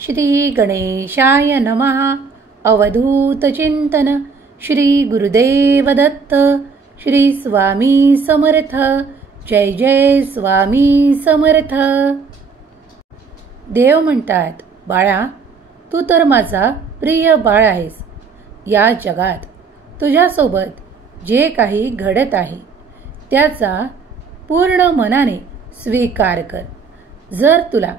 श्री गणेशाय नमः. अवधूत चिंतन. श्री गुरुदेव दत्त. श्री स्वामी समर्थ. जय जय स्वामी समर्थ. देव म्हणतात, बाळा, तू तर माझा प्रिय बाळ आहेस. या जगात तुझ्यासोबत जे काही घडत आहे त्याचा पूर्ण मनाने स्वीकार कर. जर तुला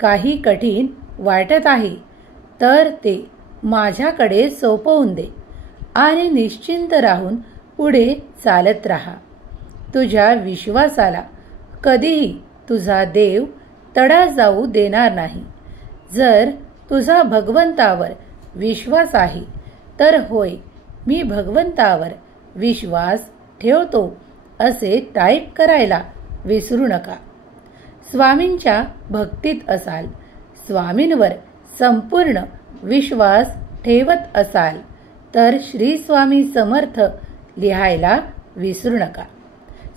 काही कठीण वाटत आहे तर ते माझ्याकडे सोपवून दे आणि निश्चिंत राहून पुढे चालत राहा. तुझ्या विश्वासाला कधीही तुझा देव तडा जाऊ देणार नाही. जर तुझा भगवंतावर विश्वास आहे तर होय, मी भगवंतावर विश्वास ठेवतो असे टाईप करायला विसरू नका. स्वामींच्या भक्तीत असाल, स्वामींवर संपूर्ण विश्वास ठेवत असाल तर श्री स्वामी समर्थ लिहायला विसरू नका.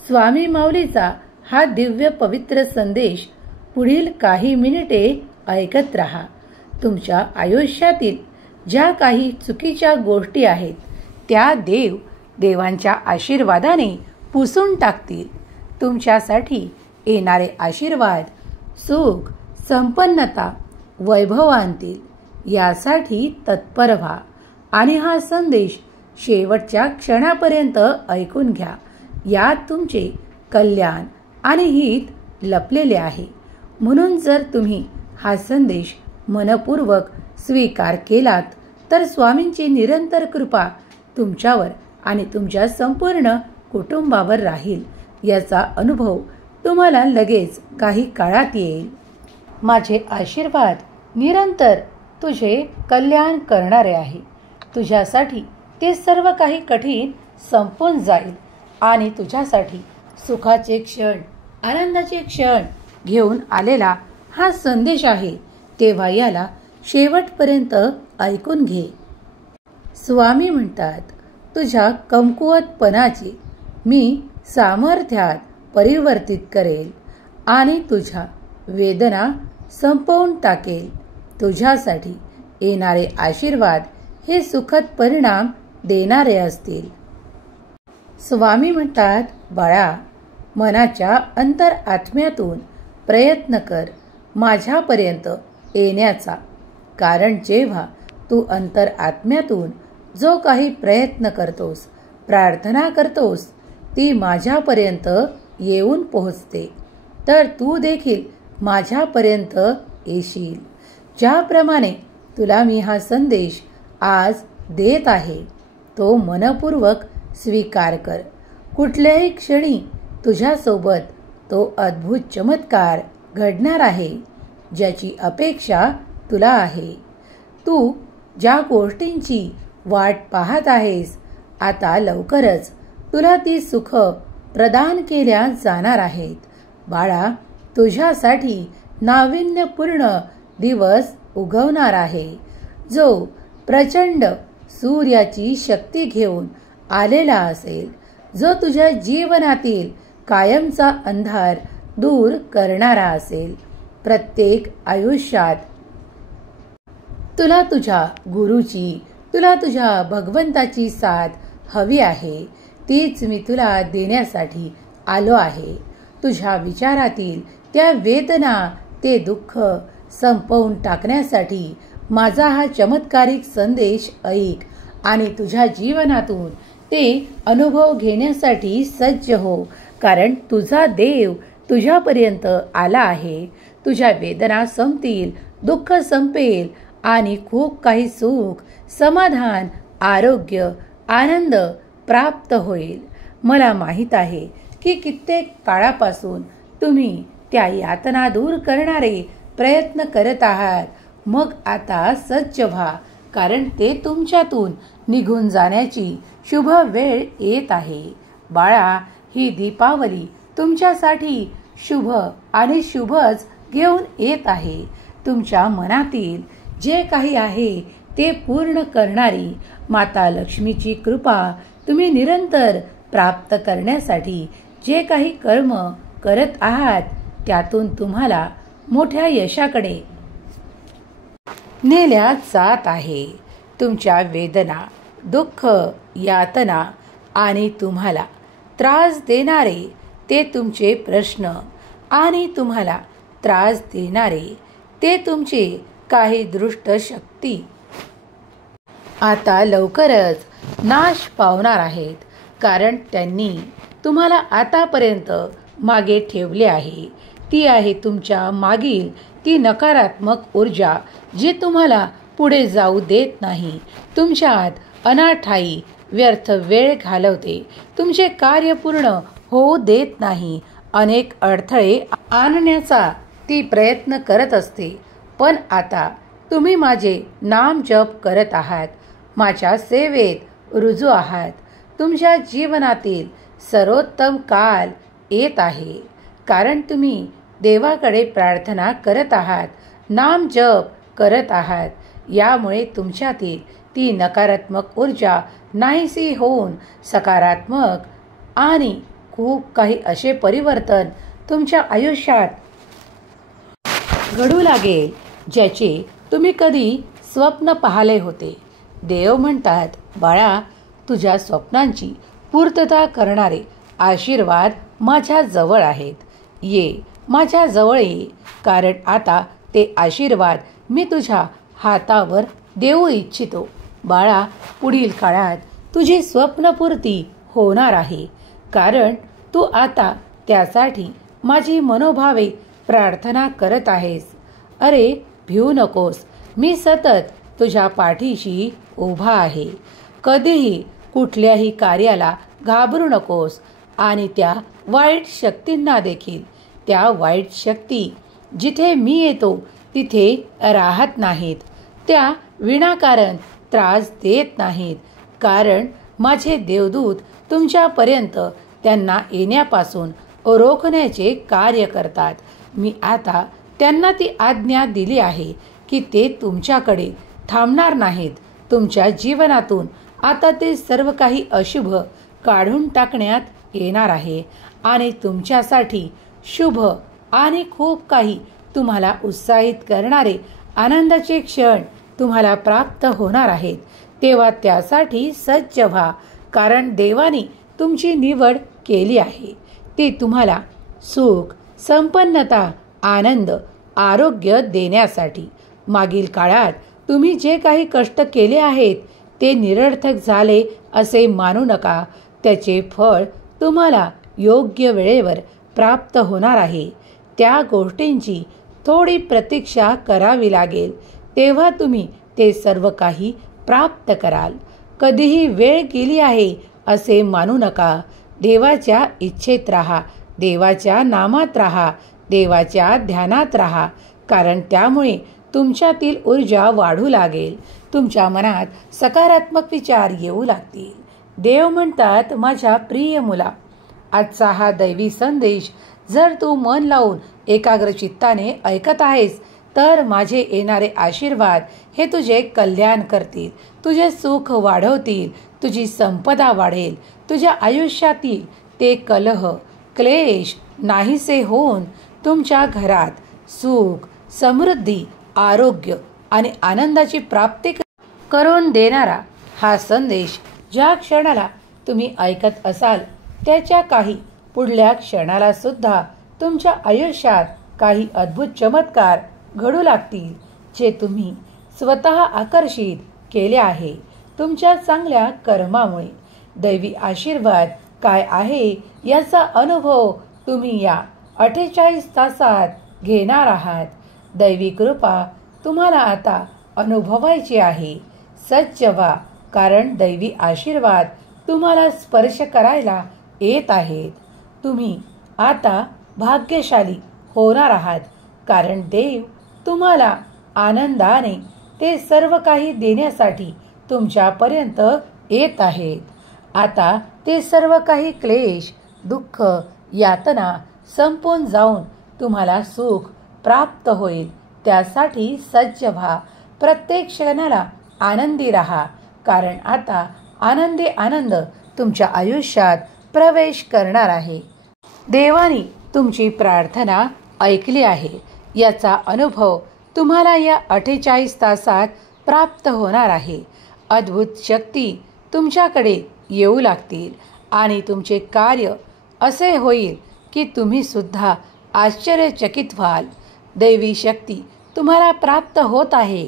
स्वामी माऊलीचा हा दिव्य पवित्र संदेश पुढील काही मिनिटे ऐकत राहा. तुमच्या आयुष्यातील ज्या काही चुकीच्या गोष्टी आहेत त्या देवांच्या आशीर्वादाने पुसून टाकतील. तुमच्यासाठी येणारे आशीर्वाद सुख, संपन्नता, वैभव आणतील. यासाठी तत्पर व्हा आणि हा संदेश शेवटच्या क्षणापर्यंत ऐकून घ्या. यात तुमचे कल्याण आणि हित लपलेले आहे. म्हणून जर तुम्ही हा संदेश मनपूर्वक स्वीकार केलात तर स्वामींची निरंतर कृपा तुमच्यावर आणि तुमच्या संपूर्ण कुटुंबावर राहील. याचा अनुभव तुम्हाला लगेच काही काळात येईल. माझे आशीर्वाद निरंतर तुझे कल्याण करणारे आहे. तुझ्यासाठी ते सर्व काही कठीण संपून जाईल आणि तुझ्यासाठी सुखाचे क्षण, आनंदाचे क्षण घेऊन आलेला हा संदेश आहे. तेव्हा याला शेवटपर्यंत ऐकून घे. स्वामी म्हणतात, तुझ्या कमकुवतपणाची मी सामर्थ्यात परिवर्तित करेल आणि तुझ्या वेदना संपवून टाकेल. तुझ्यासाठी येणारे आशीर्वाद हे सुखद परिणाम देणारे असतील. स्वामी म्हणतात, बाळा, मनाच्या अंतरात्म्यातून प्रयत्न कर माझ्यापर्यंत येण्याचा. कारण जेव्हा तू अंतरात्म्यातून जो काही प्रयत्न करतोस, प्रार्थना करतोस, ती माझ्यापर्यंत येऊन पोहोचते. तर तू देखील माझ्यापर्यंत येशील. ज्याप्रमाणे तुला मी हा संदेश आज देत आहे तो मनपूर्वक स्वीकार कर. कुठल्याही क्षणी तुझ्यासोबत तो अद्भुत चमत्कार घडणार आहे ज्याची अपेक्षा तुला आहे. तू ज्या गोष्टींची वाट पाहत आहेस, आता लवकरच तुला ती सुख प्रदान केल्या जाणार आहेत. बाळा, तुझ्यासाठी नाविन्यपूर्ण दिवस उगवणार आहे, जो प्रचंड सूर्याची शक्ती घेऊन आलेला असेल, जो तुझ्या जीवनातील कायमचा अंधार दूर करणारा असेल. प्रत्येक आयुष्यात तुला तुझ्या गुरुची, तुला तुझ्या भगवंताची साथ हवी आहे. तीच मी तुला देण्यासाठी आलो आहे. तुझ्या विचारातील त्या वेदना, ते दुःख संपवून टाकण्यासाठी माझा हा चमत्कारिक संदेश ऐक आणि तुझ्या जीवनातून ते अनुभव घेण्यासाठी सज्ज हो. कारण तुझा देव तुझ्यापर्यंत आला आहे. तुझ्या वेदना संपतील, दुःख संपेल आणि खूप काही सुख, समाधान, आरोग्य, आनंद प्राप्त होईल. मला माहीत आहे की कित्येक काळापासून तुम्ही त्या यातना दूर करणारे प्रयत्न करत आहात. मग आता सज्ज व्हा, कारण ते तुमच्यातून निघून जाण्याची शुभ वेळ येत आहे. बाळा, ही दीपावली तुमच्यासाठी शुभ आणि शुभच घेऊन येत आहे. तुमच्या मनातील जे काही आहे ते पूर्ण करणारी माता लक्ष्मीची कृपा तुम्ही निरंतर प्राप्त करण्यासाठी जे काही कर्म करत आहात त्यातून तुम्हाला मोठ्या यशाकडे नेल्या जात आहे. तुमच्या वेदना, दुःख, यातना आणि तुम्हाला त्रास देणारे ते तुमचे प्रश्न आणि तुम्हाला त्रास देणारे ते तुमचे काही दृष्ट शक्ती आता लवकरच नाश पावणार आहेत, कारण त्यांनी तुम्हाला आतापर्यंत मागे ठेवले आहे. ती आहे तुमच्या मागील ती नकारात्मक ऊर्जा जी तुम्हाला पुढे जाऊ देत नाही, तुमच्यात अनाठाई व्यर्थ वेळ घालवते, तुमचे कार्य पूर्ण होऊ देत नाही, अनेक अडथळे आणण्याचा ती प्रयत्न करत असते. पण आता तुम्ही माझे नाम जप करत आहात, माझ्या सेवेत रुजू आहात. तुमच्या जीवनातील सर्वोत्तम काल येत आहे, कारण तुम्ही देवाकडे प्रार्थना करत आहात, नाम जप करत आहात. यामुळे तुमच्यातील ती नकारात्मक ऊर्जा नाहीशी होऊन सकारात्मक आणि खूप काही असे परिवर्तन तुमच्या आयुष्यात घडू लागेल, ज्याचे तुम्ही कधी स्वप्न पाहिले होते. देव म्हणतात, बाळा, तुझ्या स्वप्नांची पूर्तता करणारे आशीर्वाद माझ्या जवळ आहेत. ये माझ्या जवळ ये, कारण आता ते आशीर्वाद मी तुझ्या हातावर देऊ इच्छितो. बाळा, पुढील काळात तुझी स्वप्नपूर्ती होणार आहे, कारण तू आता त्यासाठी माझी मनोभावे प्रार्थना करत आहेस. अरे, भिवू नकोस, मी सतत तुझ्या पाठीशी उभा आहे. कधीही कुठल्याही कार्याला घाबरू नकोस आणि त्या वाईट शक्तींना देखील. त्या वाईट शक्ती जिथे मी येतो तिथे राहत नाहीत. त्या विनाकारण त्रास देत नाहीत, कारण माझे देवदूत तुमच्यापर्यंत त्यांना येण्यापासून रोखण्याचे कार्य करतात. मी आता त्यांना ती आज्ञा दिली आहे की ते तुमच्याकडे थांबणार नाहीत. तुमच्या जीवनातून आता ते सर्व काही अशुभ काढून टाकण्यात येणार आहे आणि तुमच्यासाठी शुभ आणि खूप काही तुम्हाला उत्साहित करणारे आनंदाचे क्षण तुम्हाला प्राप्त होणार आहेत. तेव्हा त्यासाठी सज्ज व्हा, कारण देवाने तुमची निवड केली आहे. ती तुम्हाला सुख, संपन्नता, आनंद, आरोग्य देण्यासाठी. मागील काळात तुम्ही जे काही कष्ट केले आहेत ते निरर्थक झाले असे मानू नका. त्याचे फळ तुम्हाला योग्य वेळेवर प्राप्त होणार आहे. त्या गोष्टींची थोडी प्रतीक्षा करावी लागेल, तेव्हा तुम्ही ते सर्व काही प्राप्त कराल. कधीही वेळ गेली आहे असे मानू नका. देवाच्या इच्छेत राहा, देवाच्या नामात राहा, देवाच्या ध्यानात राहा, कारण त्यामुळे तुमच्यातील ऊर्जा वाढू लागेल. तुमच्या मनात सकारात्मक विचार येऊ लागतील. देव म्हणतात, माझ्या प्रिय मुला, आजचा हा दैवी संदेश जर तू मन लावून एकाग्र चित्ताने ऐकत आहेस तर माझे येणारे आशीर्वाद हे तुझे कल्याण करतील, तुझे सुख वाढवतील, तुझी संपदा वाढेल. तुझ्या आयुष्यातील ते कलह, क्लेश नाहीसे होऊन तुमच्या घरात सुख, समृद्धी, आरोग्य आणि आनंदाची प्राप्ती करून देणारा हा संदेश ज्या क्षणाला तुम्ही ऐकत असाल त्याच्या काही पुढल्या क्षणाला सुद्धा तुमच्या आयुष्यात काही अद्भुत चमत्कार घडू लागतील, जे तुम्ही स्वतः आकर्षित केले आहे तुमच्या चांगल्या कर्मामुळे. दैवी आशीर्वाद काय आहे याचा अनुभव तुम्ही या 48 तासात घेणार आहात. दैवी कृपा तुम्हाला आता अनुभवायची आहे. सज्ज व्हा, कारण दैवी आशीर्वाद तुम्हाला स्पर्श करायला येत आहेत. तुम्ही आता भाग्यशाली होणार आहात, कारण देव तुम्हाला आनंदाने ते सर्व काही देण्यासाठी तुमच्यापर्यंत येत आहेत. आता ते सर्व काही क्लेश, दुःख, यातना संपून जाऊन तुम्हाला सुख प्राप्त होईल. त्यासाठी सज्ज व्हा. प्रत्येक क्षणाला आनंदी राहा, कारण आता आनंदी आनंद तुमच्या आयुष्यात प्रवेश करणार आहे. देवाने तुमची प्रार्थना ऐकली आहे याचा अनुभव तुम्हाला या 48 तासात प्राप्त होणार आहे. अद्भुत शक्ती तुमच्याकडे येऊ लागतील आणि तुमचे कार्य असे होईल की तुम्ही सुद्धा आश्चर्यचकित व्हाल. दैवी शक्ती तुम्हाला प्राप्त होत आहे.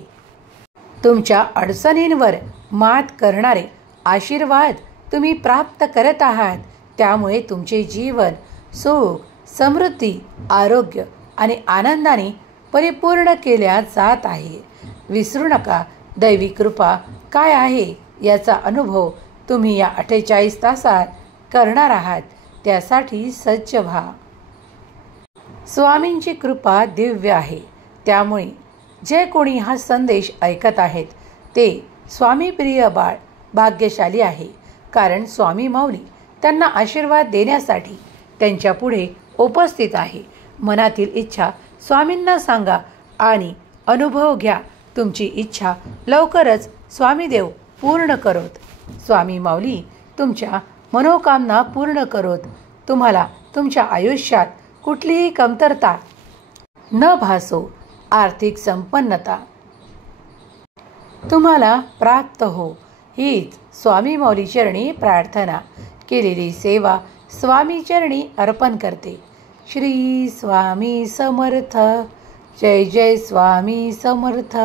तुमच्या अडचणींवर मात करणारे आशीर्वाद तुम्ही प्राप्त करत आहात. त्यामुळे तुमचे जीवन सुख, समृद्धी, आरोग्य आणि आनंदाने परिपूर्ण केल्या जात आहे. विसरू नका, दैवी कृपा काय आहे याचा अनुभव तुम्ही या 48 तासात करणार आहात. त्यासाठी सज्ज व्हा. स्वामींची कृपा दिव्य आहे. त्यामुळे जे कोणी हा संदेश ऐकत आहेत ते स्वामी प्रिय बाळ भाग्यशाली आहे. कारण स्वामी माऊली त्यांना आशीर्वाद देण्यासाठी त्यांच्या पुढे उपस्थित आहे. मनातील इच्छा स्वामींना सांगा आणि अनुभव घ्या. तुमची इच्छा लवकरच स्वामीदेव पूर्ण करोत. स्वामी माऊली तुमच्या मनोकामना पूर्ण करोत. तुम्हाला तुमच्या आयुष्यात कुठलीही कमतरता न भासो. आर्थिक संपन्नता तुम्हाला प्राप्त हो. हीच स्वामी माऊली चरणी प्रार्थना. केलेली सेवा स्वामी चरणी अर्पण करते. श्री स्वामी समर्थ. जय जय स्वामी समर्थ.